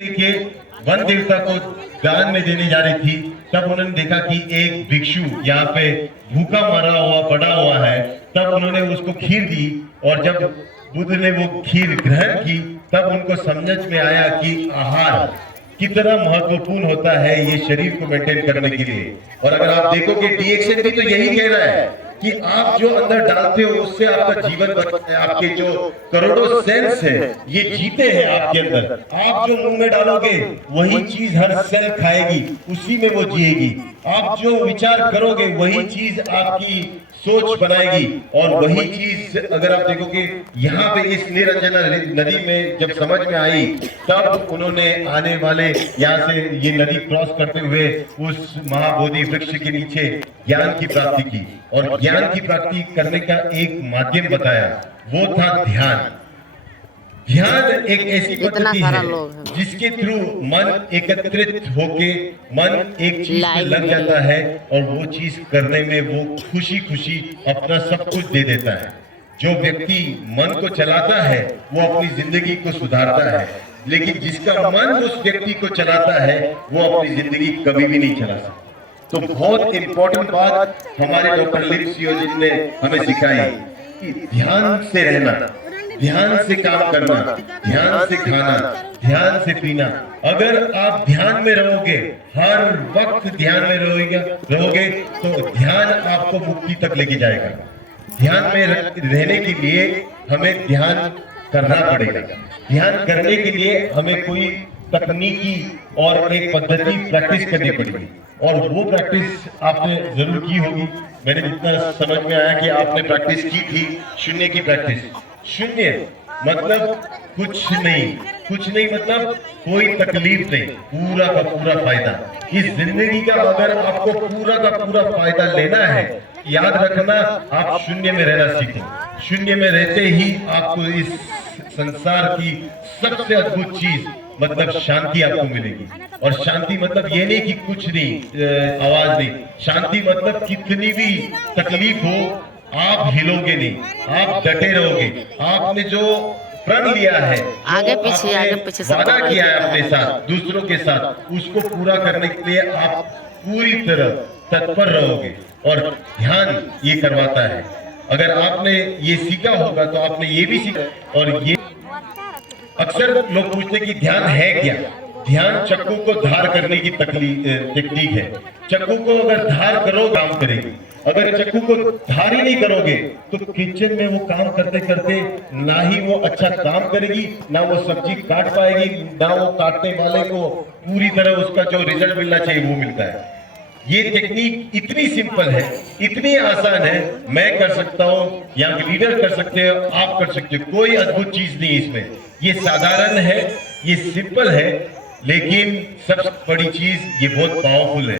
के वन देवता को दान में देने जा रही थी, तब उन्होंने देखा कि एक भिक्षु यहाँ पे भूखा मरा हुआ पड़ा हुआ है। तब उन्होंने उसको खीर दी और जब बुद्ध ने वो खीर ग्रहण की तब उनको समझ में आया कि आहार कितना महत्वपूर्ण होता है ये शरीर को मेंटेन करने के लिए। और अगर आप देखोगे डीएक्सन भी तो यही कह रहा है कि आप जो अंदर डालते हो उससे आपका जीवन बनता है। आपके जो करोड़ों सेल्स है ये जीते हैं आपके अंदर। आप जो मुंह में डालोगे वही चीज हर सेल खाएगी, उसी में वो जिएगी। आप जो विचार करोगे वही चीज आपकी सोच बनाएगी। और वही चीज अगर आप देखोगे यहाँ पे इस निरंजना नदी में जब समझ में आई तब उन्होंने आने वाले यहाँ से ये नदी क्रॉस करते हुए उस महाबोधि वृक्ष के नीचे ज्ञान की प्राप्ति की। और ज्ञान की प्राप्ति करने का एक माध्यम बताया, वो था ध्यान। ध्यान एक ऐसी पद्धति है जिसके थ्रू मन एकत्रित होके मन एक चीज में लग जाता है और वो चीज करने में वो खुशी खुशी अपना सब कुछ दे देता है। जो व्यक्ति मन को चलाता है वो अपनी जिंदगी को सुधारता है, लेकिन जिसका मन उस व्यक्ति को चलाता है वो अपनी जिंदगी कभी भी नहीं चला सकता। तो बहुत इंपॉर्टेंट बात हमारे डॉक्टर लिप्सियो जी ने हमें सिखाई कि ध्यान से रहना, ध्यान से काम करना, ध्यान से खाना, ध्यान से पीना। अगर आप ध्यान में रहोगे, हर वक्त ध्यान में रहोगे तो ध्यान आपको मुक्ति तक लेके जाएगा। ध्यान में रहने के लिए हमें ध्यान करना पड़ेगा। ध्यान करने के लिए हमें कोई तकनीकी और एक पद्धति प्रैक्टिस करनी पड़ेगी और वो प्रैक्टिस आपने जरूर की होगी। मैंने जितना समझ में आया कि आपने प्रैक्टिस की थी शून्य की प्रैक्टिस। शून्य मतलब कुछ नहीं मतलब कोई तकलीफ नहीं, पूरा का पूरा फायदा। इस जिंदगी का अगर आपको पूरा का पूरा फायदा लेना है, याद रखना आप शून्य में रहना सीखो। शून्य में रहते ही आपको इस संसार की सबसे अद्भुत चीज मतलब शांति आपको मिलेगी। और शांति मतलब ये नहीं कि कुछ नहीं, आवाज नहीं। शांति मतलब कितनी भी तकलीफ हो आप हिलोगे नहीं, आप डटे रहोगे। आपने जो प्रण लिया है, आगे पीछे वादा किया है अपने साथ, दूसरों के साथ, उसको पूरा करने के लिए आप पूरी तरह तत्पर रहोगे। और ध्यान ये करवाता है। अगर आपने ये सीखा होगा तो आपने ये भी सीखा। और ये अक्सर लोग पूछते कि ध्यान है क्या। ध्यान चक्कू को धार करने की टेक्निक है। चक्कू को अगर धार करो काम करेगी। अगर चक्कू को धार ही नहीं करोगे तो किचन में वो काम करते करते ना ही वो अच्छा काम करेगी, ना वो सब्जी काट पाएगी, ना वो काटने वाले को पूरी तरह उसका जो रिजल्ट मिलना चाहिए वो मिलता है। ये टेक्निक इतनी सिंपल है, इतनी आसान है, मैं कर सकता हूँ, यंग लीडर कर सकते हो, आप कर सकते हो। कोई अद्भुत चीज नहीं इसमें। ये साधारण है, ये सिंपल है, लेकिन सबसे बड़ी चीज ये बहुत पावरफुल है।